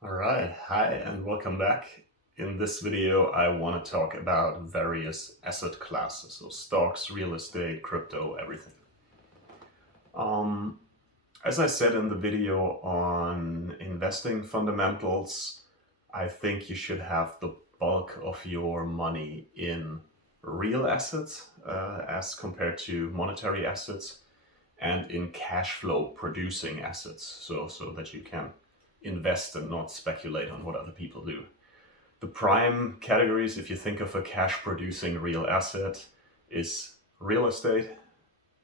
All right, hi and welcome back. In this video, I want to talk about various asset classes, so stocks, real estate, crypto, everything. Um, as I said in the video on investing fundamentals, I think you should have the bulk of your money in real assets as compared to monetary assets and in cash flow producing assets, so that you can invest and not speculate on what other people do. The prime categories, if you think of a cash producing real asset, is real estate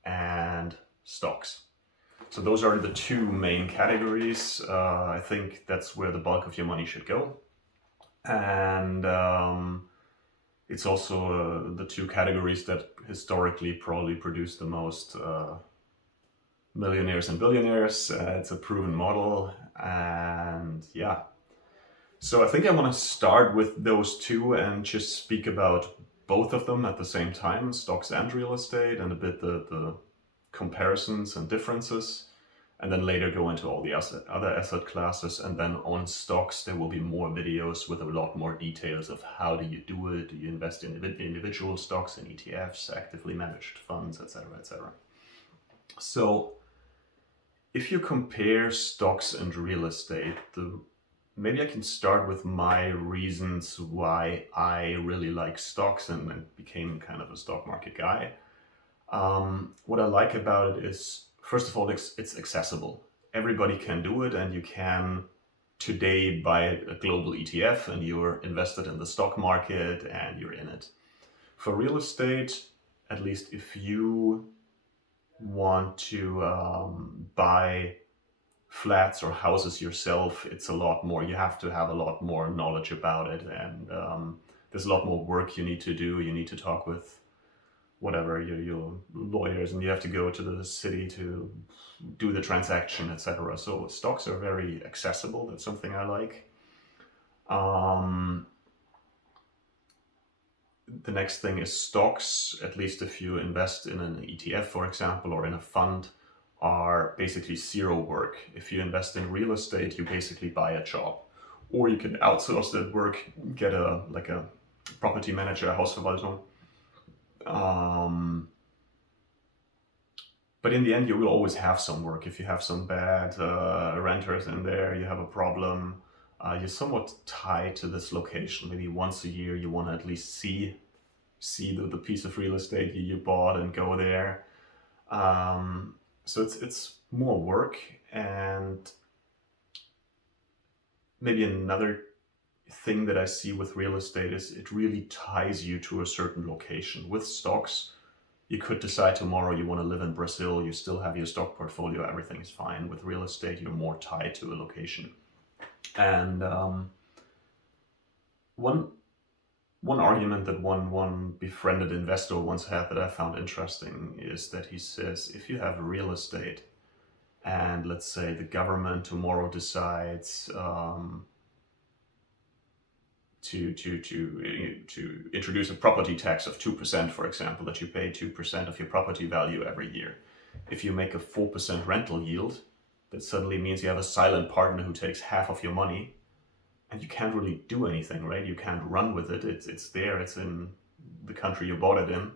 and stocks. So those are the two main categories. I think that's where the bulk of your money should go. And it's also the two categories that historically probably produce the most millionaires and billionaires. It's a proven model. And yeah, so I think I want to start with those two and just speak about both of them at the same time, stocks and real estate, and a bit the comparisons and differences. And then later go into all the other asset classes. And then on stocks, there will be more videos with a lot more details of how do you do it? Do you invest in individual stocks and ETFs, actively managed funds, etc., etc. So if you compare stocks and real estate, maybe I can start with my reasons why I really like stocks and became kind of a stock market guy. What I like about it is, first of all, it's accessible. Everybody can do it, and you can today buy a global ETF and you're invested in the stock market and you're in it. For real estate, at least if you want to buy flats or houses yourself, it's a lot more. You have to have a lot more knowledge about it, and there's a lot more work you need to do. You need to talk with whatever your lawyers, and you have to go to the city to do the transaction, etc. So stocks are very accessible. That's something I like. Um, the next thing is stocks, at least if you invest in an ETF, for example, or in a fund, are basically zero work. If you invest in real estate, you basically buy a job. Or you can outsource that work, get a property manager, a Hausverwaltung. But in the end, you will always have some work. If you have some bad renters in there, you have a problem. You're somewhat tied to this location. Maybe once a year, you want to at least see the piece of real estate you bought and go there. So it's more work. And maybe another thing that I see with real estate is it really ties you to a certain location. With stocks, you could decide tomorrow you want to live in Brazil, you still have your stock portfolio, everything is fine. With real estate, you're more tied to a location. And one argument that one befriended investor once had that I found interesting is that he says, if you have real estate and let's say the government tomorrow decides to introduce a property tax of 2%, for example, that you pay 2% of your property value every year. If you make a 4% rental yield, that suddenly means you have a silent partner who takes half of your money, and you can't really do anything, right? You can't run with it. It's there. It's in the country you bought it in.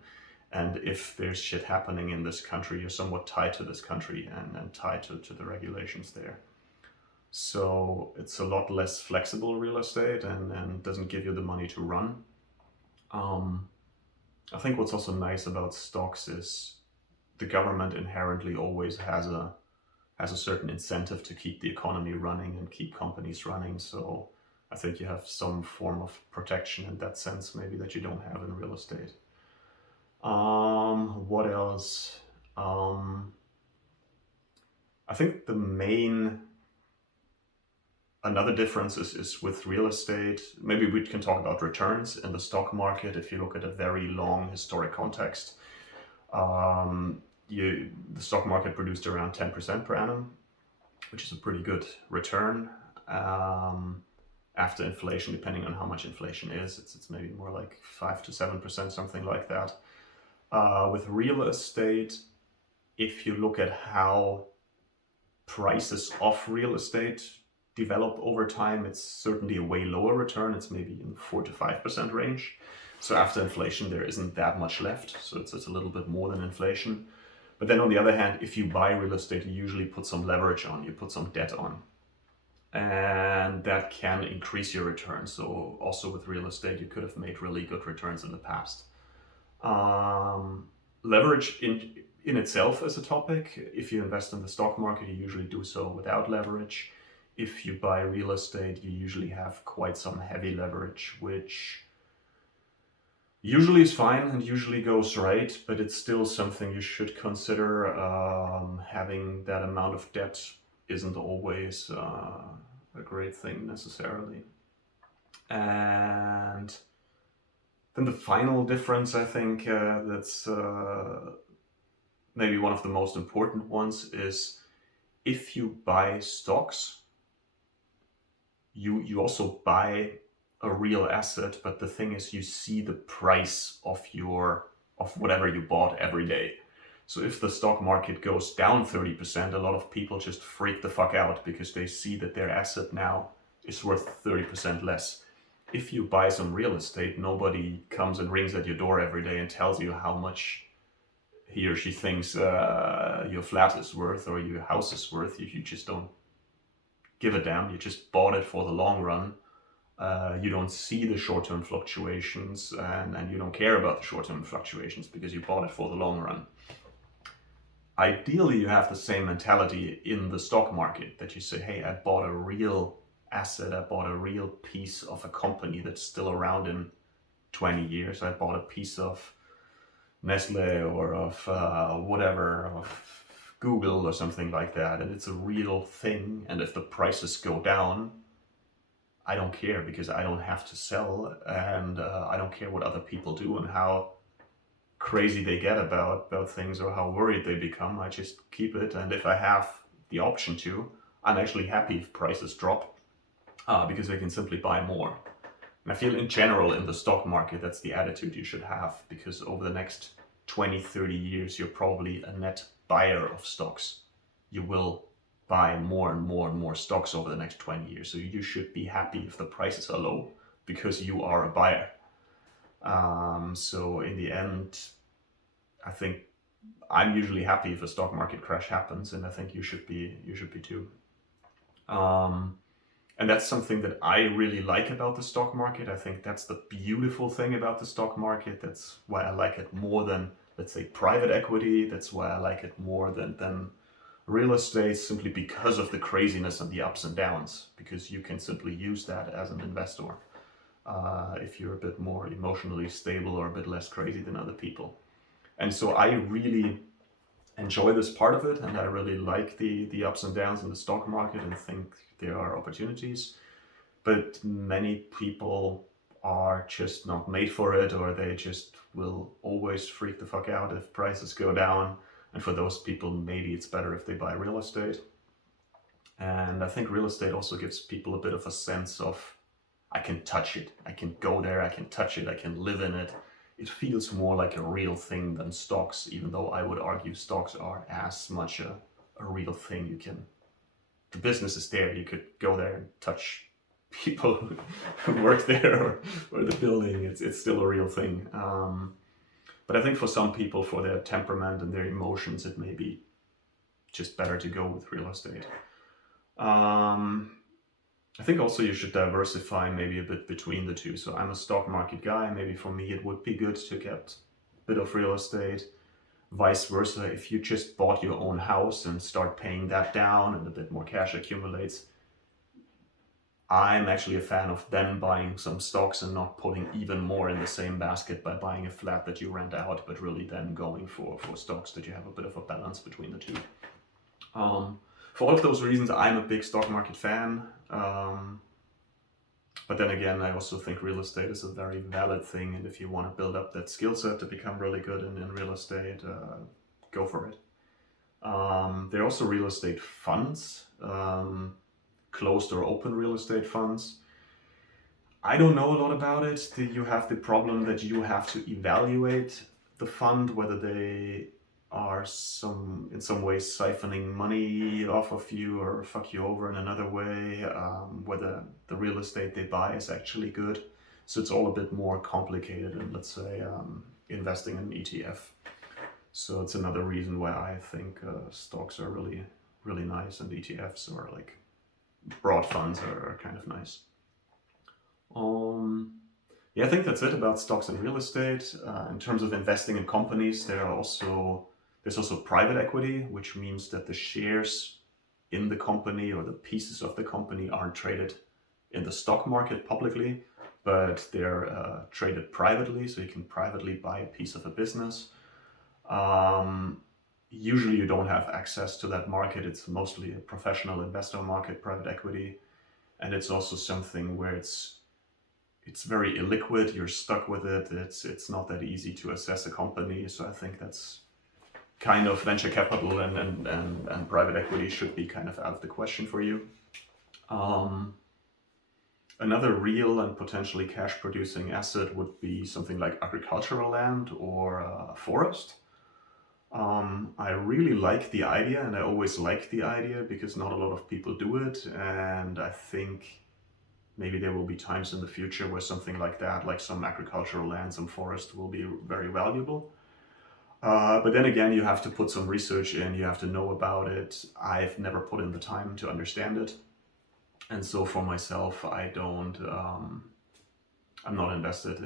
And if there's shit happening in this country, you're somewhat tied to this country and tied to the regulations there. So it's a lot less flexible real estate and doesn't give you the money to run. Um, I think what's also nice about stocks is the government inherently always has a certain incentive to keep the economy running and keep companies running. So I think you have some form of protection in that sense, maybe that you don't have in real estate. What else? I think another difference is with real estate. Maybe we can talk about returns in the stock market. If you look at a very long historic context, the stock market produced around 10% per annum, which is a pretty good return. After inflation, depending on how much inflation is, it's maybe more like 5 to 7%, something like that. With real estate, if you look at how prices of real estate develop over time, it's certainly a way lower return. It's maybe in 4 to 5% range. So after inflation, there isn't that much left. So it's a little bit more than inflation. But then on the other hand, if you buy real estate, you usually put some leverage on, you put some debt on. And that can increase your return. So also with real estate, you could have made really good returns in the past. Leverage in itself is a topic. If you invest in the stock market, you usually do so without leverage. If you buy real estate, you usually have quite some heavy leverage, which usually is fine and usually goes right, but it's still something you should consider. Having that amount of debt isn't always a great thing necessarily. And then the final difference, I think, that's maybe one of the most important ones, is if you buy stocks, you also buy a real asset, but the thing is you see the price of whatever you bought every day. So if the stock market goes down 30%, a lot of people just freak the fuck out because they see that their asset now is worth 30% less. If you buy some real estate, nobody comes and rings at your door every day and tells you how much he or she thinks your flat is worth or your house is worth. You just don't give a damn. You just bought it for the long run. You don't see the short-term fluctuations, and you don't care about the short-term fluctuations because you bought it for the long run. Ideally, you have the same mentality in the stock market, that you say, hey, I bought a real asset, I bought a real piece of a company that's still around in 20 years. I bought a piece of Nestle or of whatever, of Google or something like that, and it's a real thing. And if the prices go down, I don't care because I don't have to sell, and I don't care what other people do and how crazy they get about things or how worried they become. I just keep it, and if I have the option to, I'm actually happy if prices drop because I can simply buy more. And I feel in general in the stock market, that's the attitude you should have, because over the next 20, 30 years, you're probably a net buyer of stocks. You will buy more and more and more stocks over the next 20 years. So you should be happy if the prices are low because you are a buyer. So in the end, I think I'm usually happy if a stock market crash happens, and I think you should be too. And that's something that I really like about the stock market. I think that's the beautiful thing about the stock market. That's why I like it more than, let's say, private equity. That's why I like it more than real estate, simply because of the craziness and the ups and downs, because you can simply use that as an investor if you're a bit more emotionally stable or a bit less crazy than other people. And so I really enjoy this part of it, and I really like the ups and downs in the stock market and think there are opportunities. But many people are just not made for it, or they just will always freak the fuck out if prices go down. And for those people, maybe it's better if they buy real estate. And I think real estate also gives people a bit of a sense of, I can touch it, I can go there, I can touch it, I can live in it. It feels more like a real thing than stocks, even though I would argue stocks are as much a real thing. The business is there, you could go there and touch people who work there or the building. It's still a real thing. But I think for some people, for their temperament and their emotions, it may be just better to go with real estate. I think also you should diversify maybe a bit between the two. So I'm a stock market guy. Maybe for me it would be good to get a bit of real estate. Vice versa, if you just bought your own house and start paying that down and a bit more cash accumulates, I'm actually a fan of then buying some stocks and not putting even more in the same basket by buying a flat that you rent out, but really then going for stocks that you have a bit of a balance between the two. For all of those reasons, I'm a big stock market fan. But then again, I also think real estate is a very valid thing. And if you want to build up that skill set to become really good in real estate, go for it. There are also real estate funds, closed or open real estate funds. I don't know a lot about it. You have the problem that you have to evaluate the fund, whether they are in some ways siphoning money off of you or fuck you over in another way, whether the real estate they buy is actually good. So it's all a bit more complicated than, let's say, investing in an ETF. So it's another reason why I think stocks are really, really nice, and ETFs or like broad funds are kind of nice. Um, yeah, I think that's it about stocks and real estate. In terms of investing in companies, there's also private equity, which means that the shares in the company or the pieces of the company aren't traded in the stock market publicly, but they're traded privately, so you can privately buy a piece of a business. Um, Usually you don't have access to that market. It's mostly a professional investor market, private equity, and it's also something where it's very illiquid. You're stuck with it. It's not that easy to assess a company. So I think that's kind of venture capital and private equity should be kind of out of the question for you. Um, Another real and potentially cash producing asset would be something like agricultural land or forest. I really like the idea, and I always like the idea because not a lot of people do it. And I think maybe there will be times in the future where something like that, like some agricultural land, some forest, will be very valuable. But then again, you have to put some research in, you have to know about it. I've never put in the time to understand it. And so for myself, I'm not invested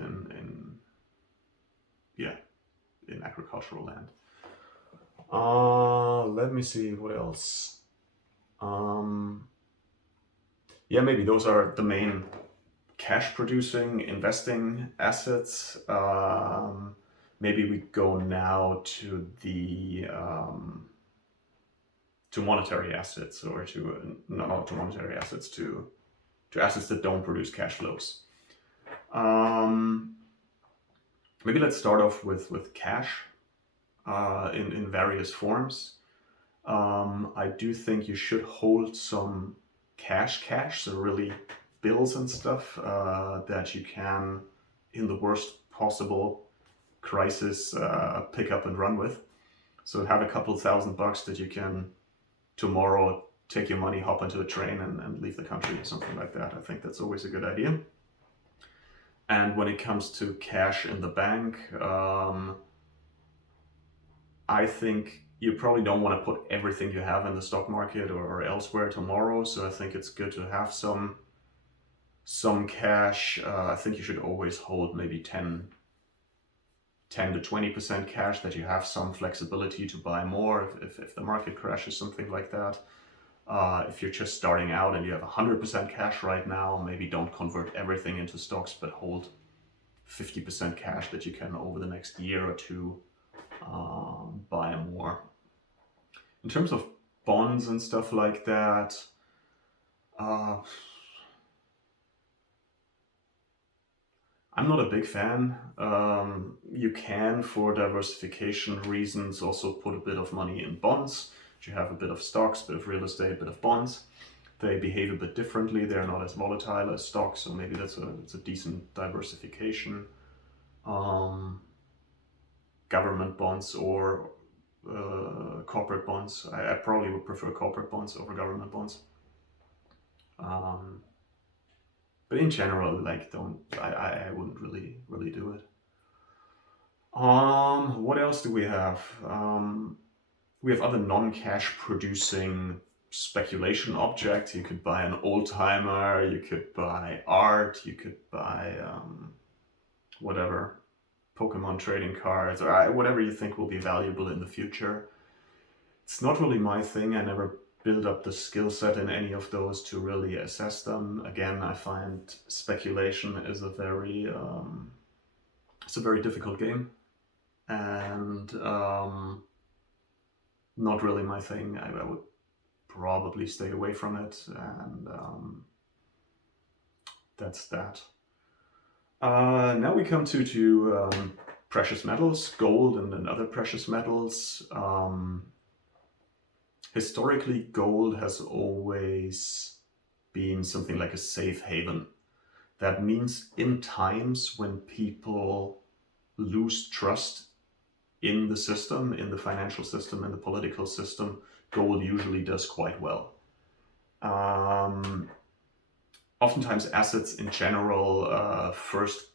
yeah, in agricultural land. Let me see what else. Um, yeah, maybe those are the main cash producing investing assets. Maybe we go now to the to monetary assets, or to not to monetary assets, to assets that don't produce cash flows. Um, Maybe let's start off with cash in various forms. I do think you should hold some cash, so really bills and stuff that you can, in the worst possible crisis, pick up and run with. So have a couple $1,000 that you can tomorrow take your money, hop into a train, and leave the country or something like that. I think that's always a good idea. And when it comes to cash in the bank, I think you probably don't want to put everything you have in the stock market or elsewhere tomorrow. So I think it's good to have some cash. I think you should always hold maybe 10 to 20% cash, that you have some flexibility to buy more if the market crashes, something like that. If you're just starting out and you have 100% cash right now, maybe don't convert everything into stocks, but hold 50% cash that you can over the next year or two buy more. In terms of bonds and stuff like that, uh, I'm not a big fan. You can, for diversification reasons, also put a bit of money in bonds. You have a bit of stocks, a bit of real estate, a bit of bonds. They behave a bit differently. They're not as volatile as stocks, so maybe that's a decent diversification. Government bonds or corporate bonds. I probably would prefer corporate bonds over government bonds. Um, but in general, like, don't I wouldn't really do it. What else do we have? We have other non-cash producing speculation objects. You could buy an old timer, you could buy art, you could buy whatever, Pokemon trading cards, or whatever you think will be valuable in the future. It's not really my thing. I never build up the skill set in any of those to really assess them. Again, I find speculation is it's a very difficult game, and not really my thing. I would probably stay away from it, and that's that. Now we come to precious metals, gold, and other precious metals. Historically, gold has always been something like a safe haven. That means in times when people lose trust in the system, in the financial system, in the political system, gold usually does quite well. Oftentimes assets in general first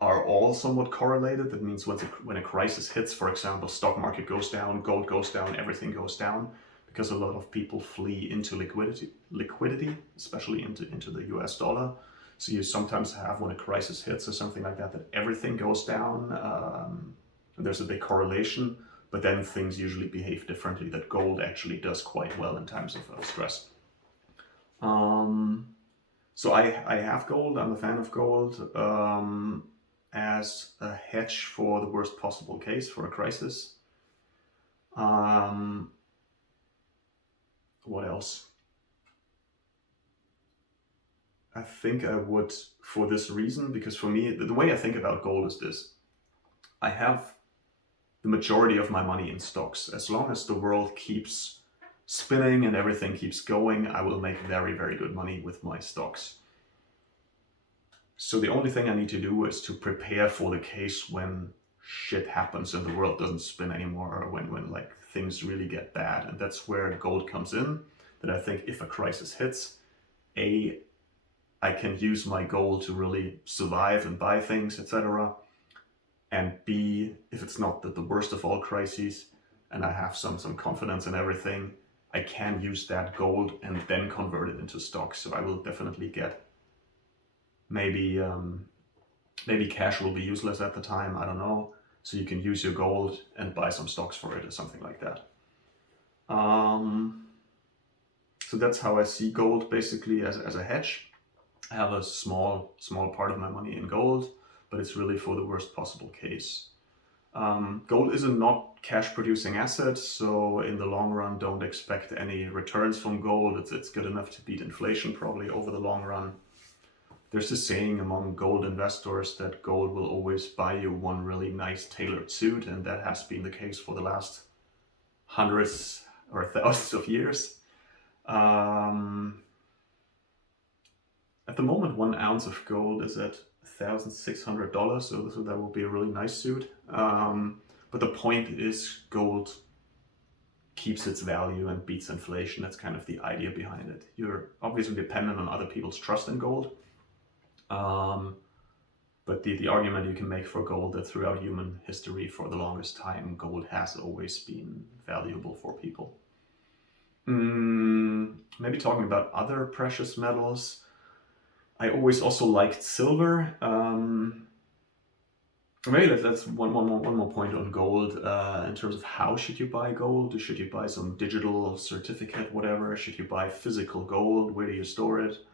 are all somewhat correlated. That means when a crisis hits, for example, stock market goes down, gold goes down, everything goes down, because a lot of people flee into liquidity, especially into the US dollar. So you sometimes have, when a crisis hits or something like that, that everything goes down. There's a big correlation, but then things usually behave differently, that gold actually does quite well in times of stress. So I have gold, I'm a fan of gold as a hedge for the worst possible case, for a crisis. What else? I think I would, for this reason, because for me, the way I think about gold is this. I have the majority of my money in stocks. As long as the world keeps spinning and everything keeps going, I will make very, very good money with my stocks. So the only thing I need to do is to prepare for the case when shit happens and the world doesn't spin anymore, or when like things really get bad. And that's where gold comes in, that I think if a crisis hits, I can use my gold to really survive and buy things, etc. And B, if it's not the worst of all crises and I have some confidence in everything, I can use that gold and then convert it into stocks. So I will definitely get, maybe cash will be useless at the time, I don't know. So you can use your gold and buy some stocks for it or something like that. So that's how I see gold, basically as a hedge. I have a small part of my money in gold, but it's really for the worst possible case. Gold is a not cash producing asset, so in the long run don't expect any returns from gold. It's good enough to beat inflation probably over the long run. There's a saying among gold investors that gold will always buy you one really nice tailored suit, and that has been the case for the last hundreds or thousands of years. At the moment, 1 ounce of gold is at $1,600, so that will be a really nice suit. But the point is, gold keeps its value and beats inflation. That's kind of the idea behind it. You're obviously dependent on other people's trust in gold. But the argument you can make for gold, that throughout human history, for the longest time, gold has always been valuable for people. Maybe talking about other precious metals, I always also liked silver. Maybe that's one more point on gold, in terms of how should you buy gold? Should you buy some digital certificate, whatever? Should you buy physical gold? Where do you store it?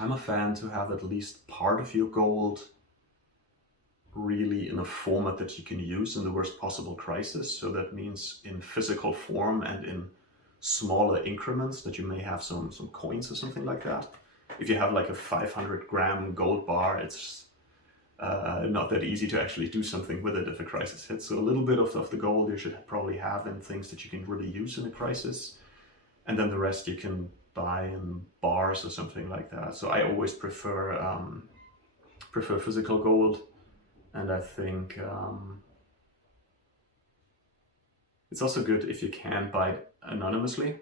I'm a fan to have at least part of your gold really in a format that you can use in the worst possible crisis. So that means in physical form and in smaller increments, that you may have some coins or something like that. If you have like a 500-gram gold bar, it's not that easy to actually do something with it if a crisis hits. So a little bit of the gold you should probably have in things that you can really use in a crisis, and then the rest you can buy in bars or something like that. So I always prefer physical gold, and I think it's also good if you can buy it anonymously.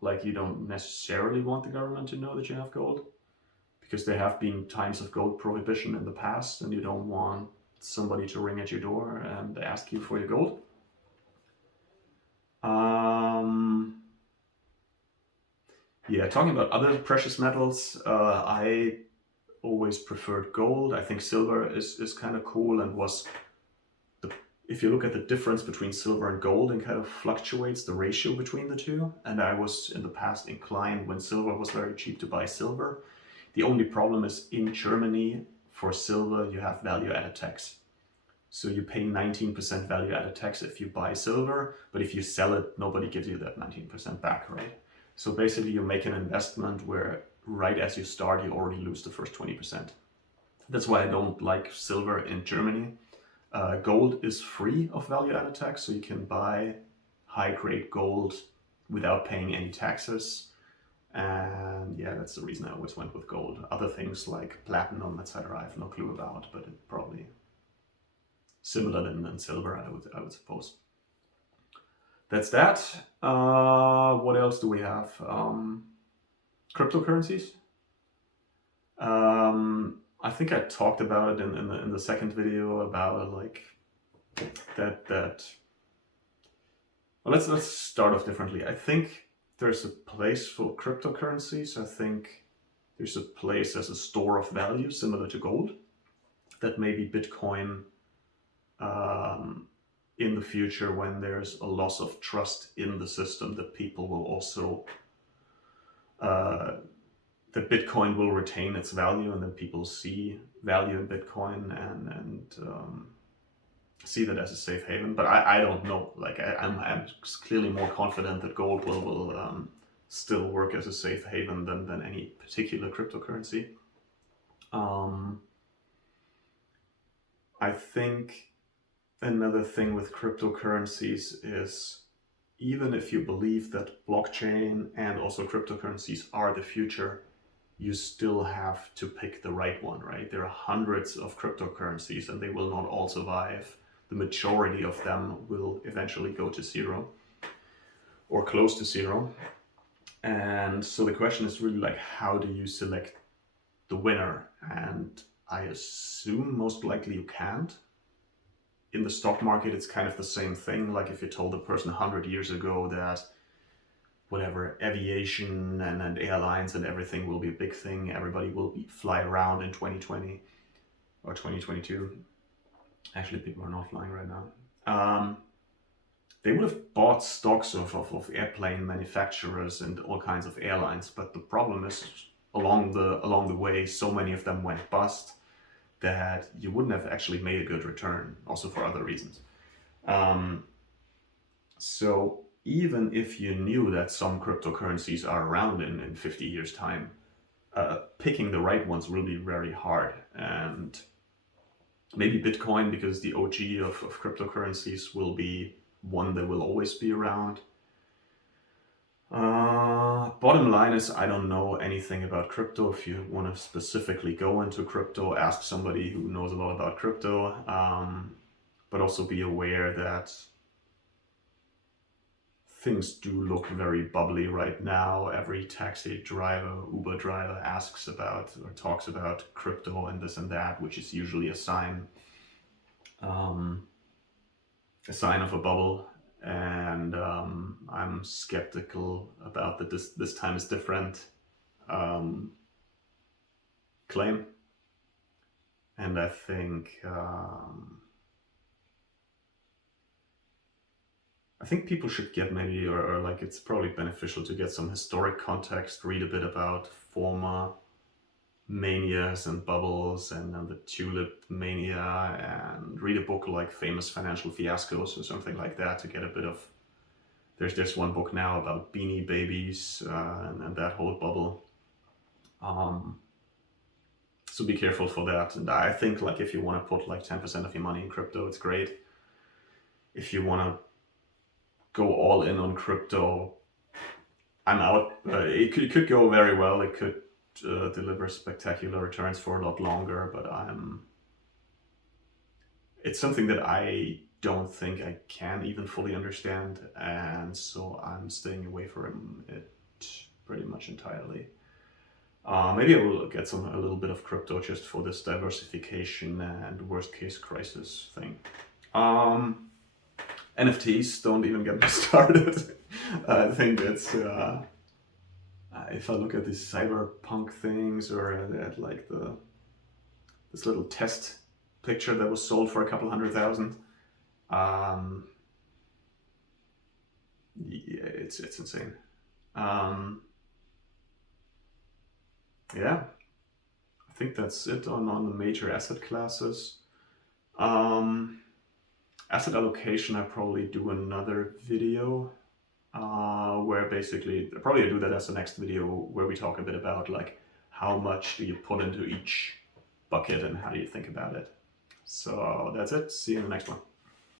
Like, you don't necessarily want the government to know that you have gold, because there have been times of gold prohibition in the past, and you don't want somebody to ring at your door and ask you for your gold. Yeah, talking about other precious metals, I always preferred gold. I think silver is kind of cool, and if you look at the difference between silver and gold, and kind of fluctuates the ratio between the two. And I was in the past inclined, when silver was very cheap, to buy silver. The only problem is, in Germany, for silver, you have value-added tax. So you pay 19% value-added tax if you buy silver, but if you sell it, nobody gives you that 19% back, right? So basically you make an investment where right as you start, you already lose the first 20%. That's why I don't like silver in Germany. Gold is free of value-added tax, so you can buy high-grade gold without paying any taxes. And yeah, that's the reason I always went with gold. Other things like platinum, etc., I have no clue about, but it probably similar than silver, I would suppose. That's that. What else do we have? Cryptocurrencies. I think I talked about it in the second video about like that. Well, let's start off differently. I think there's a place for cryptocurrencies. I think there's a place as a store of value similar to gold, that maybe Bitcoin in the future, when there's a loss of trust in the system, that people will also that Bitcoin will retain its value, and then people see value in Bitcoin and see that as a safe haven. But I don't know. Like I'm clearly more confident that gold will still work as a safe haven than any particular cryptocurrency. I think another thing with cryptocurrencies is, even if you believe that blockchain and also cryptocurrencies are the future, you still have to pick the right one, right? There are hundreds of cryptocurrencies and they will not all survive. The majority of them will eventually go to zero or close to zero. And so the question is really like, how do you select the winner? And I assume most likely you can't. In the stock market, it's kind of the same thing. Like if you told a person 100 years ago that whatever, aviation and airlines and everything will be a big thing, everybody will fly around in 2020 or 2022. Actually, people are not flying right now. They would have bought stocks of airplane manufacturers and all kinds of airlines, but the problem is along the way, so many of them went bust that you wouldn't have actually made a good return, also for other reasons. So even if you knew that some cryptocurrencies are around in 50 years time, picking the right ones will be very hard. And maybe Bitcoin, because the OG of cryptocurrencies, will be one that will always be around. Bottom line is, I don't know anything about crypto. If you want to specifically go into crypto, ask somebody who knows a lot about crypto, but also be aware that things do look very bubbly right now. Every taxi driver, Uber driver asks about or talks about crypto and this and that, which is usually a sign of a bubble. And I'm skeptical about that this time is different claim. And I think people should get maybe, or like it's probably beneficial to get some historic context, read a bit about former manias and bubbles and the tulip mania, and read a book like Famous Financial Fiascos or something like that to get a bit of, there's one book now about Beanie Babies and that whole bubble. So be careful for that. And I think like if you want to put like 10% of your money in crypto, it's great. If you want to go all in on crypto, I'm out. It could go very well. It could deliver spectacular returns for a lot longer, but it's something that I don't think I can even fully understand, and so I'm staying away from it pretty much entirely. Maybe I will get a little bit of crypto just for this diversification and worst case crisis thing. NFTs, don't even get me started. I think that's if I look at these cyberpunk things, or at like this little test picture that was sold for a couple $100,000, yeah, it's insane. Yeah, I think that's it on the major asset classes. Asset allocation, I probably do another video where basically, probably I do that as the next video, where we talk a bit about like how much do you put into each bucket and how do you think about it. So that's it. See you in the next one.